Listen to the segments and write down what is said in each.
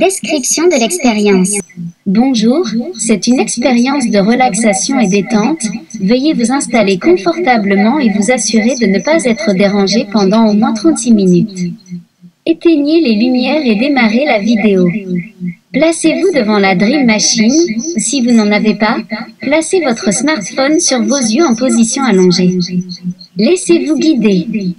Description de l'expérience. Bonjour, c'est une expérience de relaxation et détente. Veuillez vous installer confortablement et vous assurer de ne pas être dérangé pendant au moins 36 minutes. Éteignez les lumières et démarrez la vidéo. Placez-vous devant la Dream Machine. Si vous n'en avez pas, placez votre smartphone sur vos yeux en position allongée. Laissez-vous guider.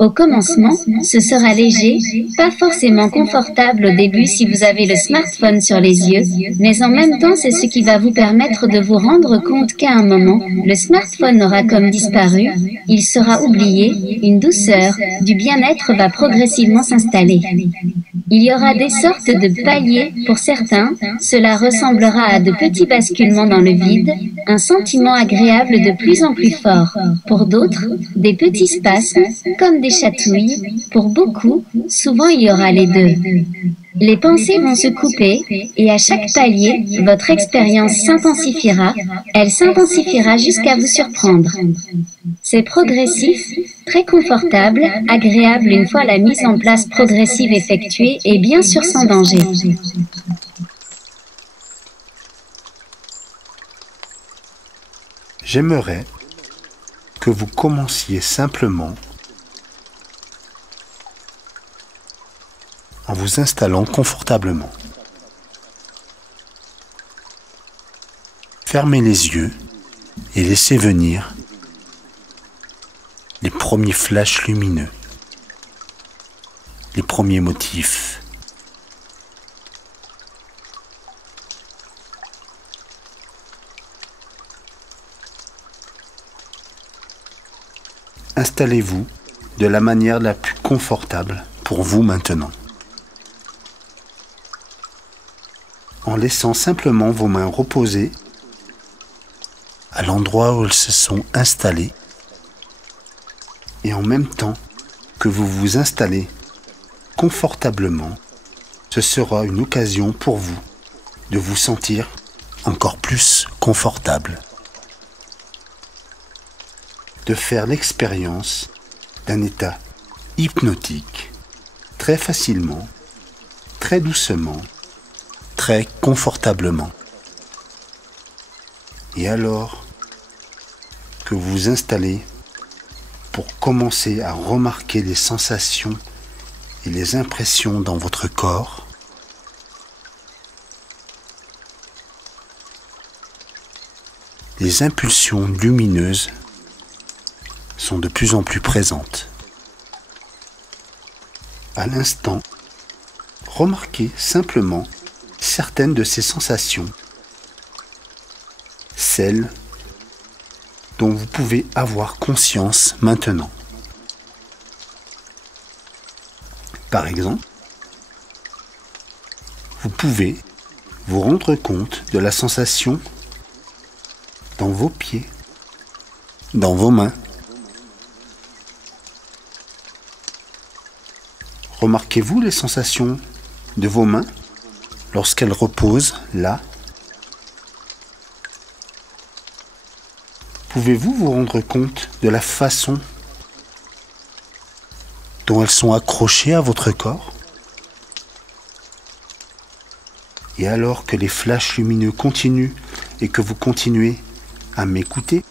Au commencement, ce sera léger, pas forcément confortable au début si vous avez le smartphone sur les yeux, mais en même temps c'est ce qui va vous permettre de vous rendre compte qu'à un moment, le smartphone aura comme disparu, il sera oublié, une douceur, du bien-être va progressivement s'installer. Il y aura des sortes de paliers, pour certains, cela ressemblera à de petits basculements dans le vide, un sentiment agréable de plus en plus fort. Pour d'autres, des petits spasmes, comme des chatouilles. Pour beaucoup, souvent il y aura les deux. Les pensées vont se couper, et à chaque palier, votre expérience s'intensifiera, elle s'intensifiera jusqu'à vous surprendre. C'est progressif, très confortable, agréable une fois la mise en place progressive effectuée et bien sûr sans danger. J'aimerais que vous commenciez simplement en vous installant confortablement. Fermez les yeux et laissez venir les premiers flashs lumineux, les premiers motifs. Installez-vous de la manière la plus confortable pour vous maintenant, en laissant simplement vos mains reposer à l'endroit où elles se sont installées et en même temps que vous vous installez confortablement, ce sera une occasion pour vous de vous sentir encore plus confortable, de faire l'expérience d'un état hypnotique très facilement, très doucement, très confortablement. Et alors que vous vous installez pour commencer à remarquer les sensations et les impressions dans votre corps, les impulsions lumineuses sont de plus en plus présentes. À l'instant, remarquez simplement certaines de ces sensations, celles dont vous pouvez avoir conscience maintenant. Par exemple, vous pouvez vous rendre compte de la sensation dans vos pieds, dans vos mains. Remarquez-vous les sensations de vos mains lorsqu'elles reposent là? Pouvez-vous vous rendre compte de la façon dont elles sont accrochées à votre corps? Et alors que les flashs lumineux continuent et que vous continuez à m'écouter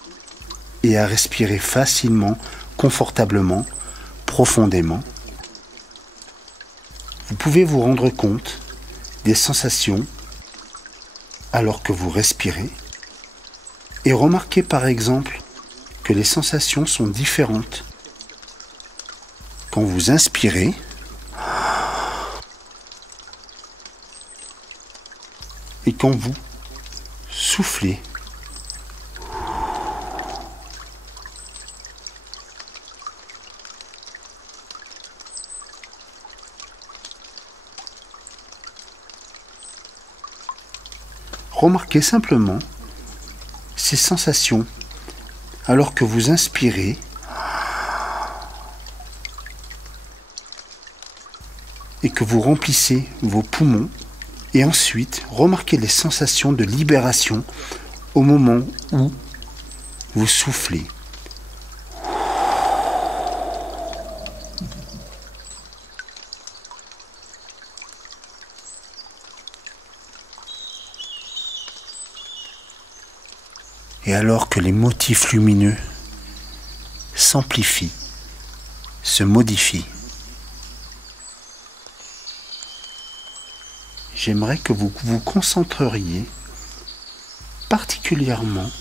et à respirer facilement, confortablement, profondément, vous pouvez vous rendre compte des sensations alors que vous respirez et remarquez par exemple que les sensations sont différentes. Quand vous inspirez, et quand vous soufflez. Remarquez simplement ces sensations alors que vous inspirez et que vous remplissez vos poumons, et ensuite remarquez les sensations de libération au moment où vous soufflez. Et alors que les motifs lumineux s'amplifient, se modifient, j'aimerais que vous vous concentreriez particulièrement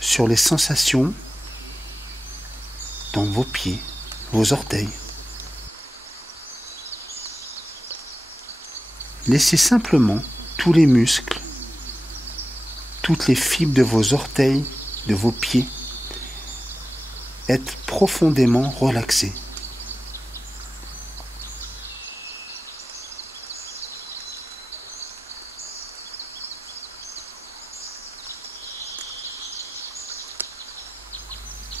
sur les sensations dans vos pieds, vos orteils. Laissez simplement tous les muscles, toutes les fibres de vos orteils, de vos pieds, être profondément relaxés.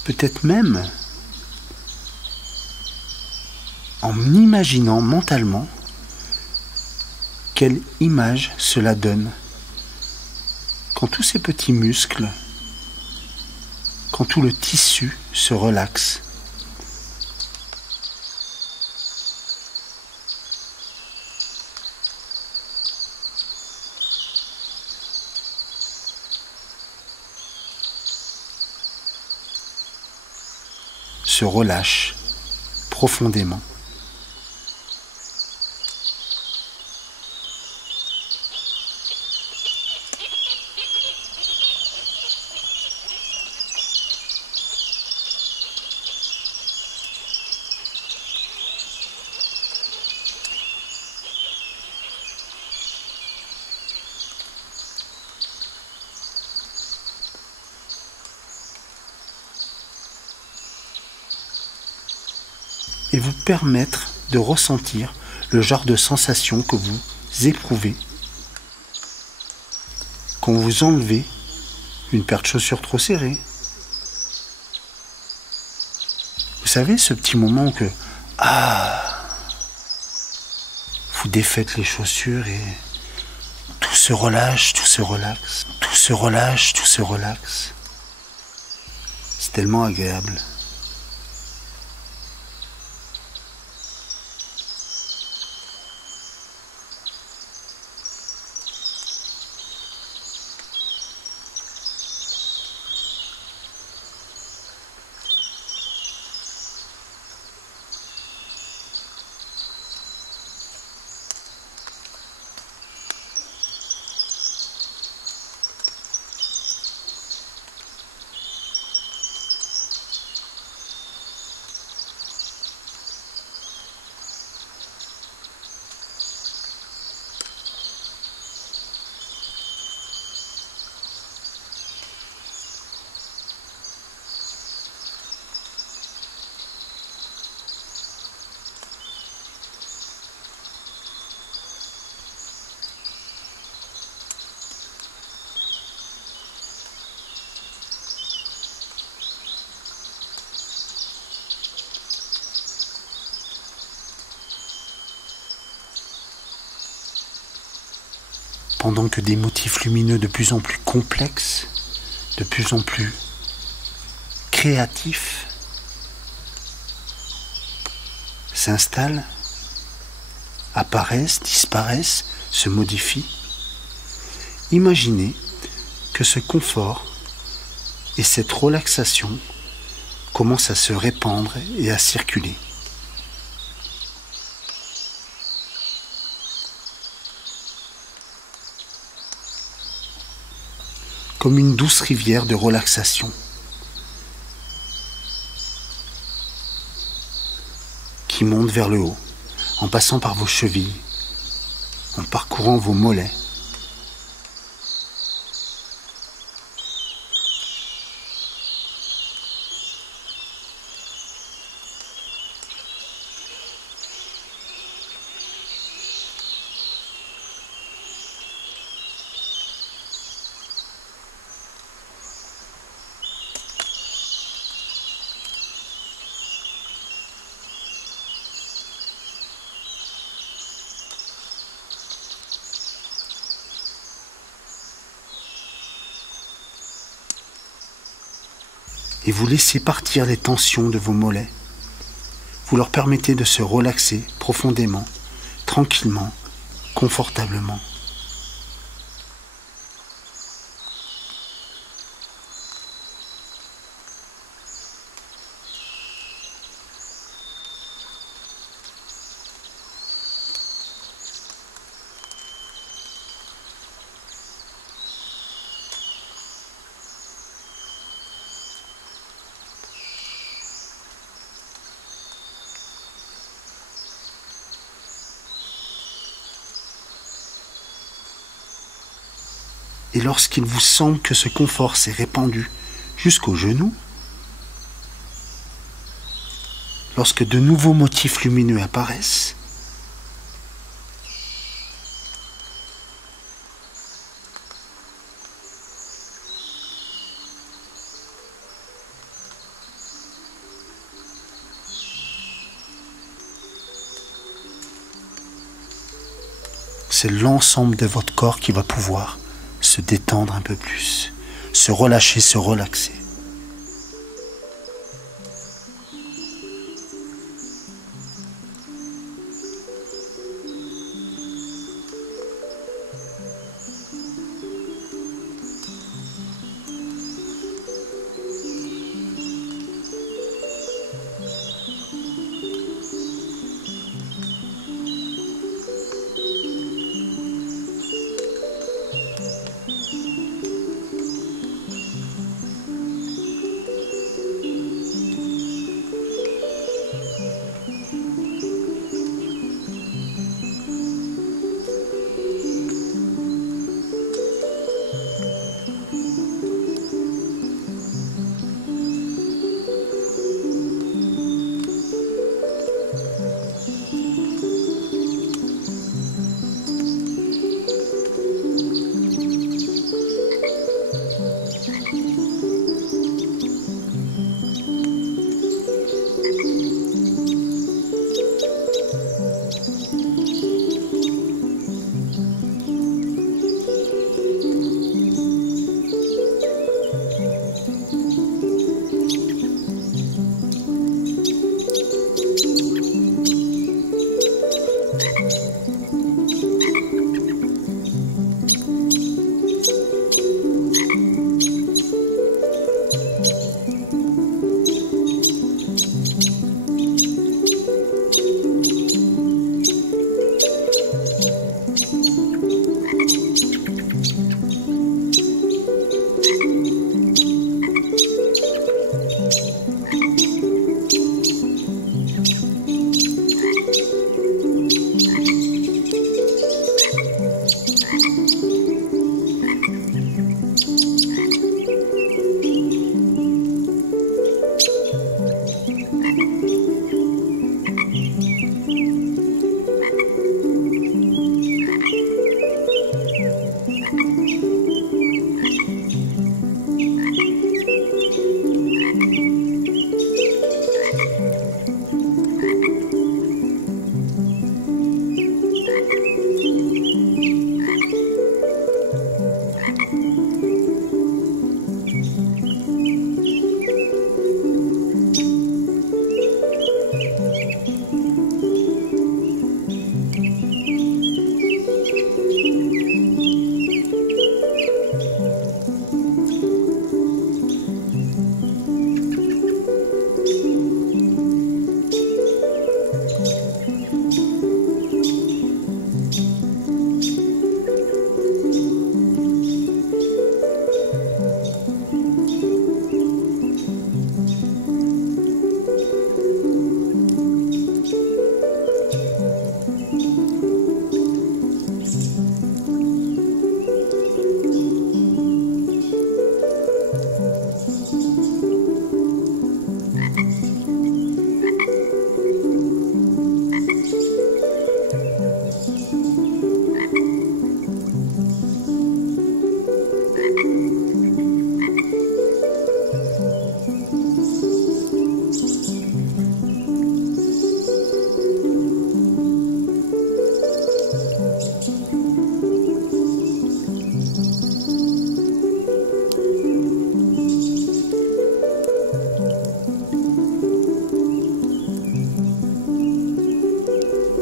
Peut-être même en imaginant mentalement quelle image cela donne quand tous ces petits muscles, quand tout le tissu se relaxe. Se relâche profondément. Et vous permettre de ressentir le genre de sensation que vous éprouvez quand vous enlevez une paire de chaussures trop serrée. Vous savez, ce petit moment que vous défaites les chaussures et tout se relâche, tout se relaxe, tout se relâche, tout se relaxe. C'est tellement agréable. Pendant que des motifs lumineux de plus en plus complexes, de plus en plus créatifs s'installent, apparaissent, disparaissent, se modifient. Imaginez que ce confort et cette relaxation commencent à se répandre et à circuler. Comme une douce rivière de relaxation qui monte vers le haut, en passant par vos chevilles, en parcourant vos mollets. Et vous laissez partir les tensions de vos mollets. Vous leur permettez de se relaxer profondément, tranquillement, confortablement. Et lorsqu'il vous semble que ce confort s'est répandu jusqu'aux genoux, lorsque de nouveaux motifs lumineux apparaissent, c'est l'ensemble de votre corps qui va pouvoir se détendre un peu plus, se relâcher, se relaxer.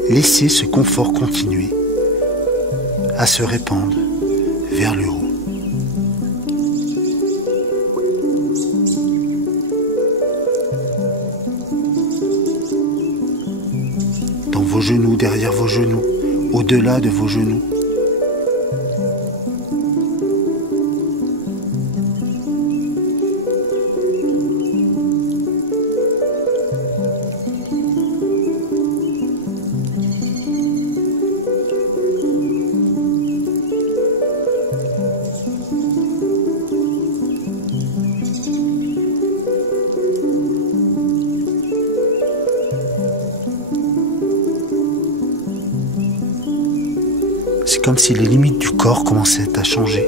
Laissez ce confort continuer à se répandre vers le haut. Dans vos genoux, derrière vos genoux, au-delà de vos genoux. C'est comme si les limites du corps commençaient à changer.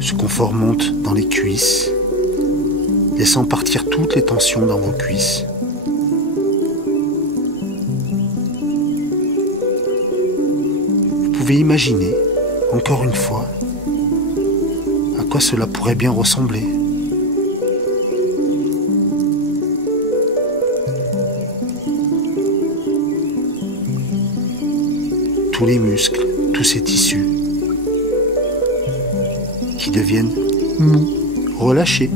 Ce confort monte dans les cuisses, laissant partir toutes les tensions dans vos cuisses. Vous pouvez imaginer, encore une fois, à quoi cela pourrait bien ressembler. Tous les muscles, tous ces tissus qui deviennent mous, relâchés.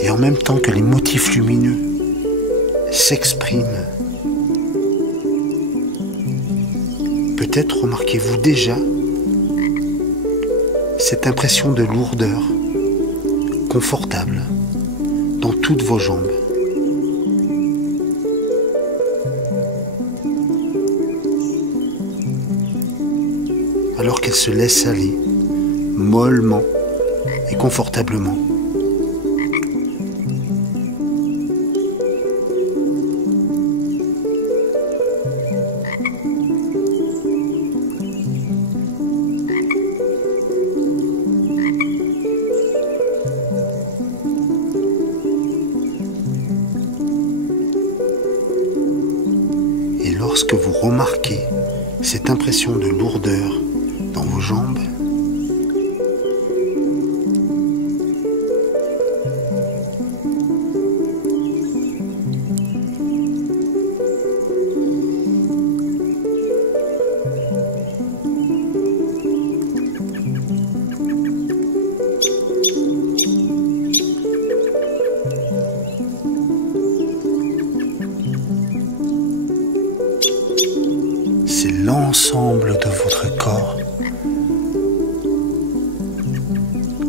Et en même temps que les motifs lumineux s'expriment, peut-être remarquez-vous déjà cette impression de lourdeur confortable dans toutes vos jambes. Alors qu'elles se laissent aller mollement et confortablement. Et lorsque vous remarquez cette impression de lourdeur dans vos jambes, c'est l'ensemble de votre corps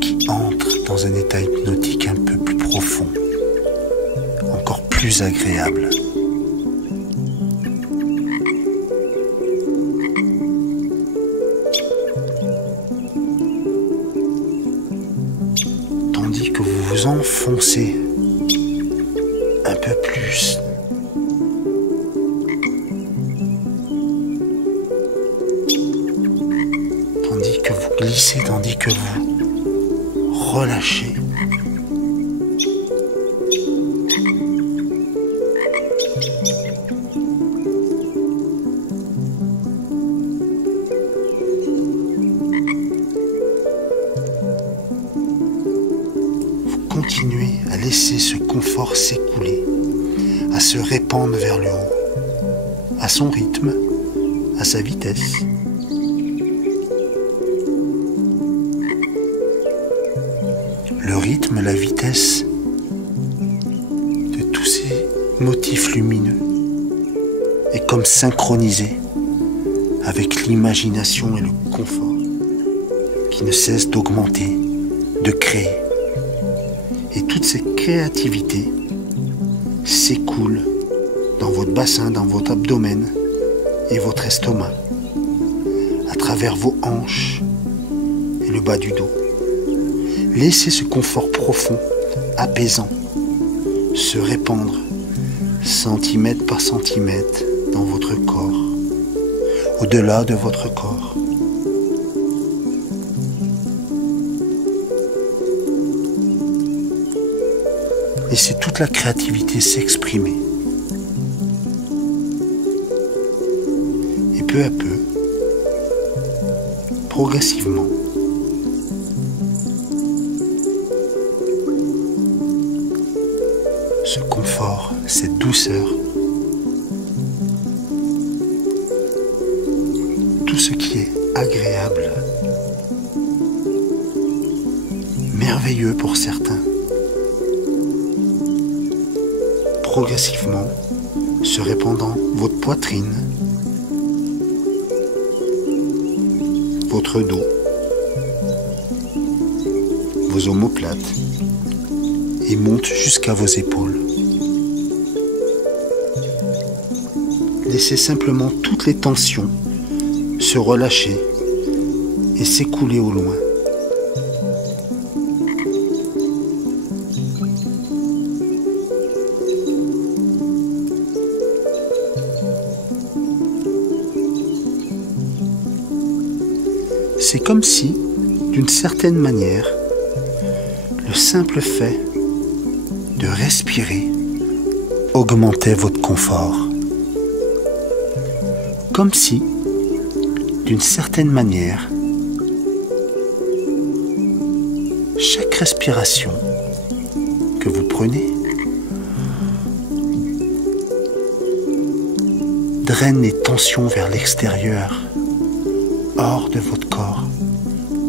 qui entre dans un état hypnotique un peu plus profond, encore plus agréable. Tandis que vous vous enfoncez un peu plus que vous glissez, tandis que vous relâchez. Vous continuez à laisser ce confort s'écouler, à se répandre vers le haut, à son rythme, à sa vitesse. Le rythme, la vitesse de tous ces motifs lumineux est comme synchronisé avec l'imagination et le confort qui ne cessent d'augmenter, de créer. Et toute cette créativité s'écoule dans votre bassin, dans votre abdomen et votre estomac, à travers vos hanches et le bas du dos. Laissez ce confort profond, apaisant, se répandre centimètre par centimètre dans votre corps, au-delà de votre corps. Laissez toute la créativité s'exprimer. Et peu à peu, progressivement, ce confort, cette douceur, tout ce qui est agréable, merveilleux pour certains, progressivement se répandant votre poitrine, votre dos, vos omoplates et monte jusqu'à vos épaules. Laissez simplement toutes les tensions se relâcher et s'écouler au loin. C'est comme si, d'une certaine manière, le simple fait de respirer augmentait votre confort. Comme si, d'une certaine manière, chaque respiration que vous prenez draine les tensions vers l'extérieur, hors de votre corps,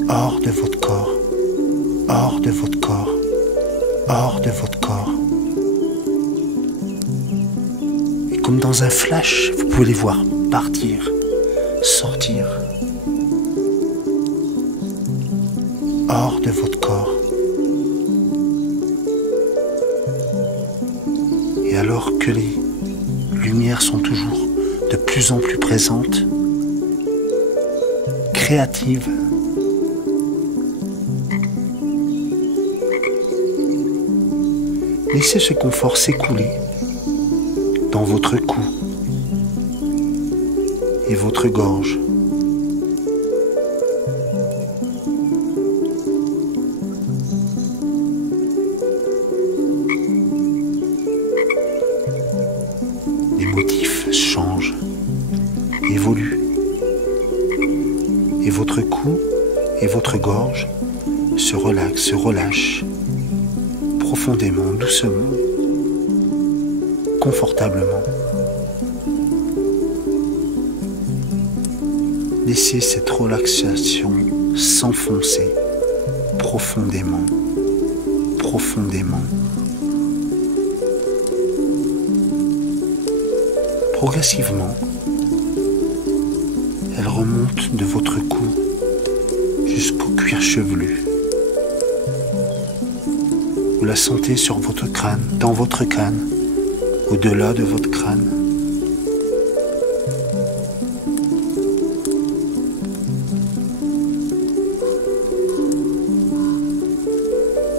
hors de votre corps, hors de votre corps, hors de votre corps. Et comme dans un flash, vous pouvez les voir partir, sortir, hors de votre corps. Et alors que les lumières sont toujours de plus en plus présentes, créatives, laissez ce confort s'écouler dans votre cou et votre gorge. Les motifs changent, évoluent, et votre cou et votre gorge se relaxent, se relâchent profondément, doucement, confortablement. Laissez cette relaxation s'enfoncer profondément, profondément. Progressivement, elle remonte de votre cou jusqu'au cuir chevelu. Vous la sentez sur votre crâne, dans votre crâne, au-delà de votre crâne.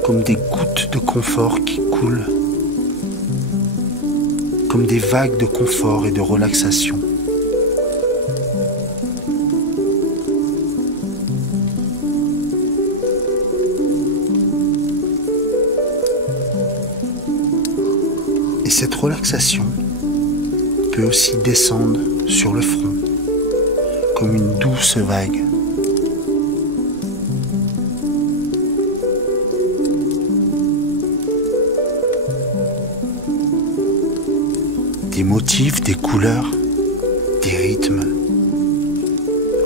Comme des gouttes de confort qui coulent, comme des vagues de confort et de relaxation. Et cette relaxation peut aussi descendre sur le front, comme une douce vague. Des motifs, des couleurs, des rythmes.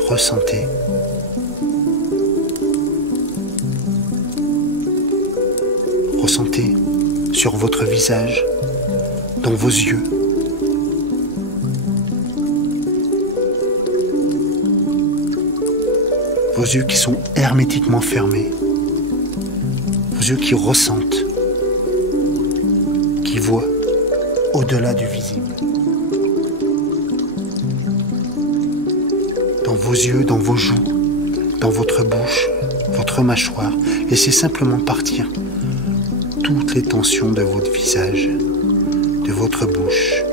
Ressentez. Ressentez sur votre visage, dans vos yeux. Vos yeux qui sont hermétiquement fermés. Vos yeux qui ressentent, qui voient au-delà du visible. Dans vos yeux, dans vos joues, dans votre bouche, votre mâchoire, laissez simplement partir toutes les tensions de votre visage, de votre bouche.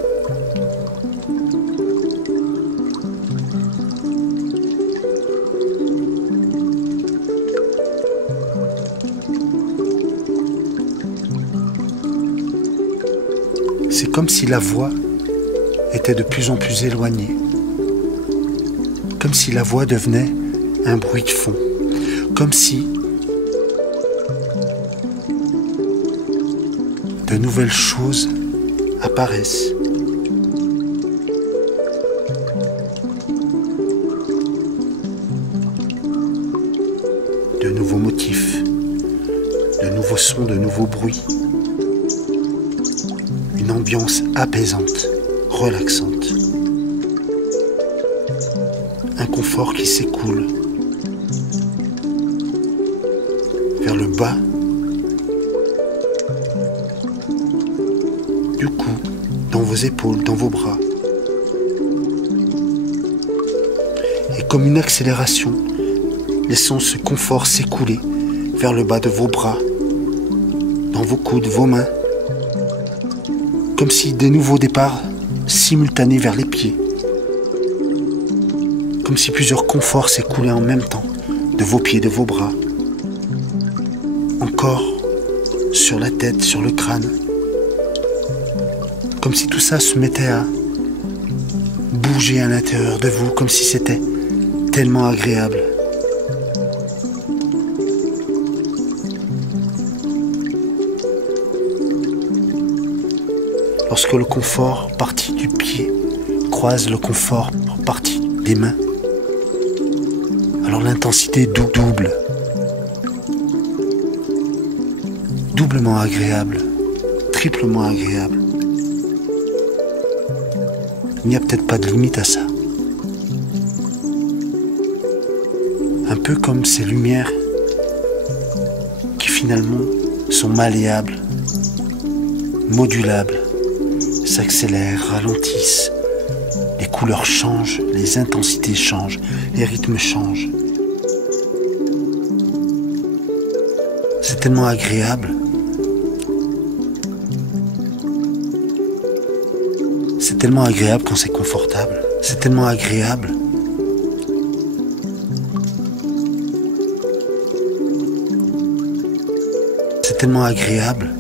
C'est comme si la voix était de plus en plus éloignée, comme si la voix devenait un bruit de fond, comme si de nouvelles choses apparaissent. De nouveaux motifs, de nouveaux sons, de nouveaux bruits. Une ambiance apaisante, relaxante. Un confort qui s'écoule. vers le bas du cou, dans vos épaules, dans vos bras. Et comme une accélération, laissons ce confort s'écouler vers le bas de vos bras, dans vos coudes, vos mains, comme si des nouveaux départs simultanés vers les pieds, comme si plusieurs conforts s'écoulaient en même temps de vos pieds, de vos bras, encore sur la tête, sur le crâne, comme si tout ça se mettait à bouger à l'intérieur de vous, comme si c'était tellement agréable. Lorsque le confort parti du pied croise le confort parti des mains, alors l'intensité double, doublement agréable, triplement agréable. Il n'y a peut-être pas de limite à ça. Un peu comme ces lumières qui finalement sont malléables, modulables, s'accélèrent, ralentissent, les couleurs changent, les intensités changent, les rythmes changent. C'est tellement agréable. C'est tellement agréable quand c'est confortable. C'est tellement agréable. C'est tellement agréable.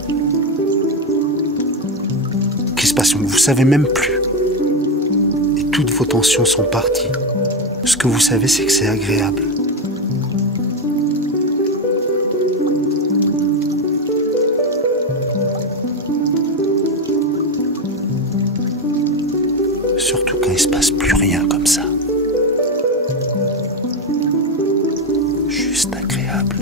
Qu'il se passe, vous ne savez même plus. Et toutes vos tensions sont parties. Ce que vous savez, c'est que c'est agréable. Surtout quand il ne se passe plus rien comme ça. Juste agréable.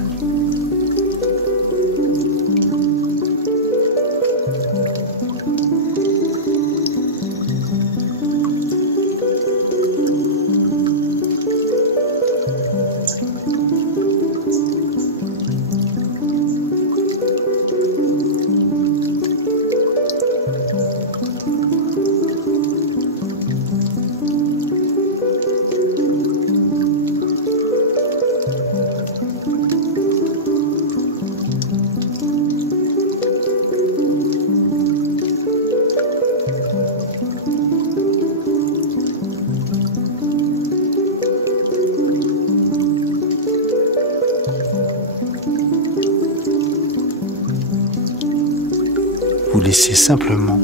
Vous laissez simplement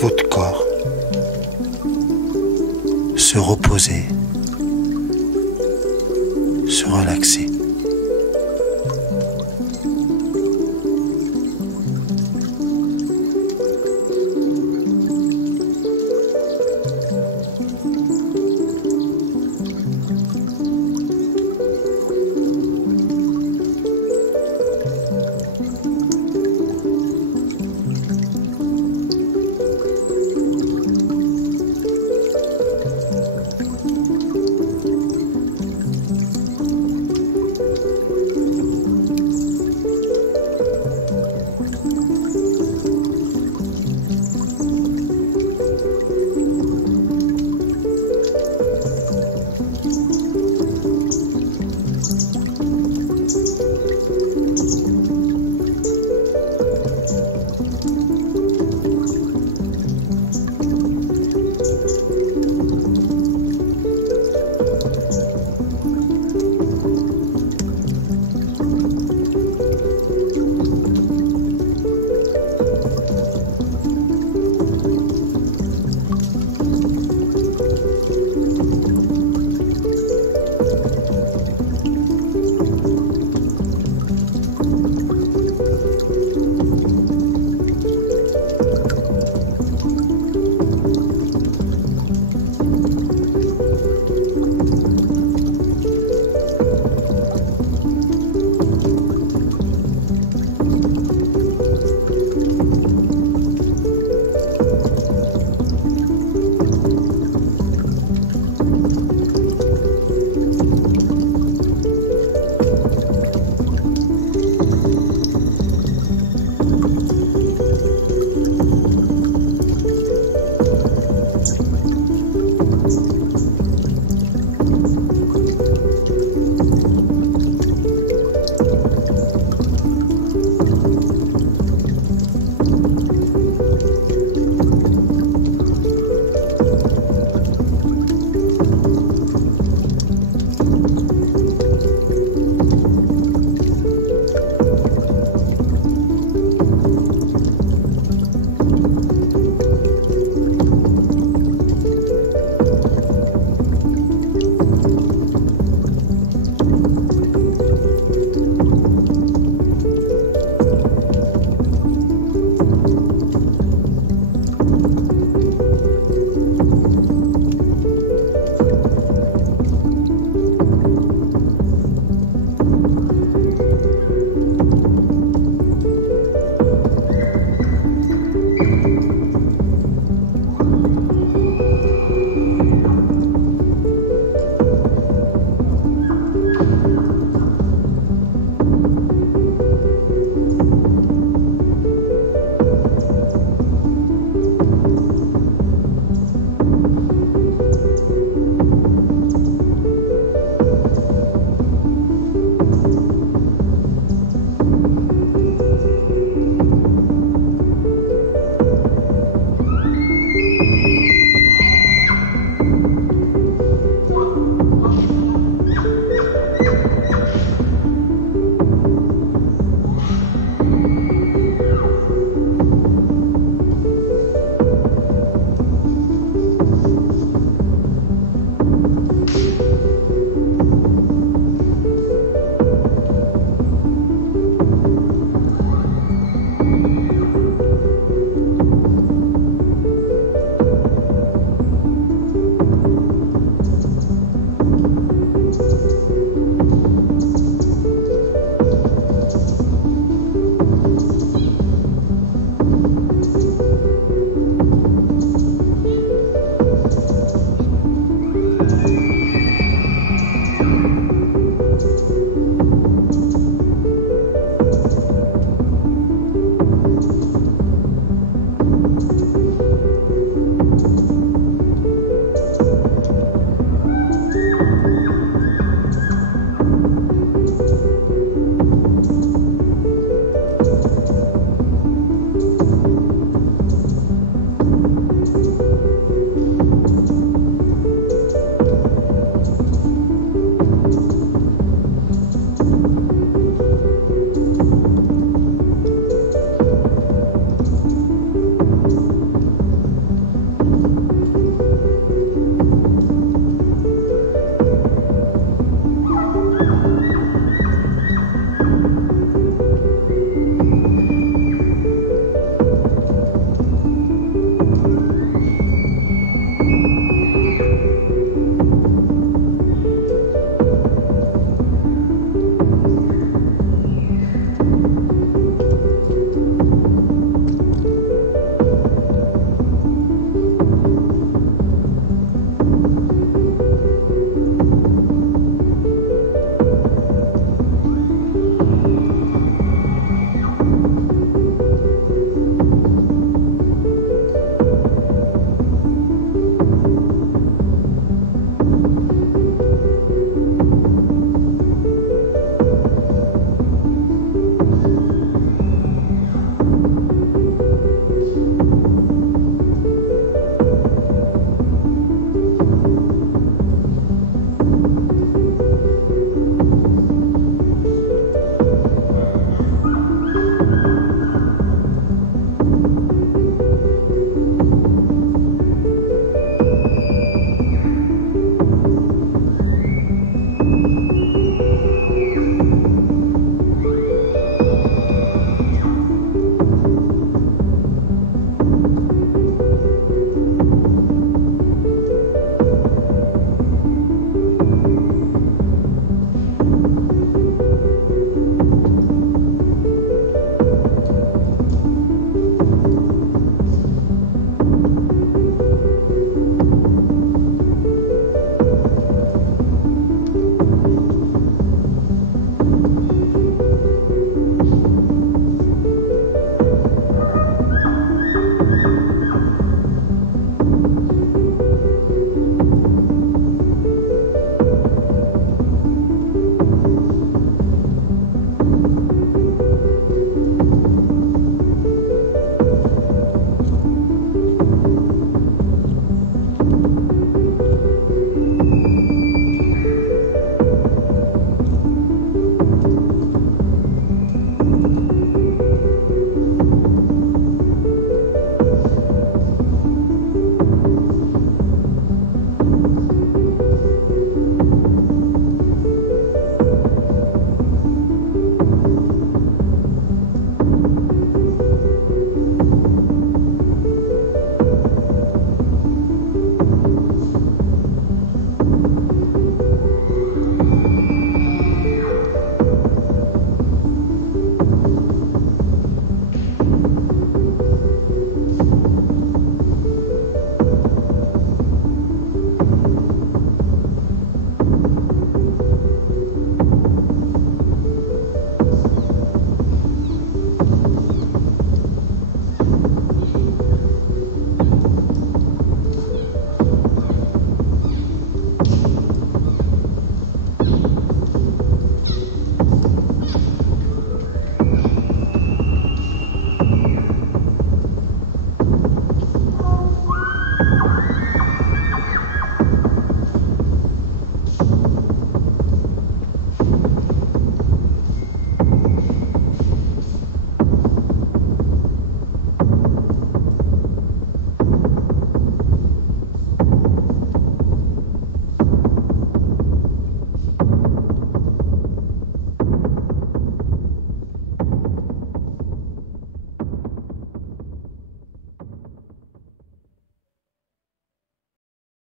votre corps se reposer, se relaxer.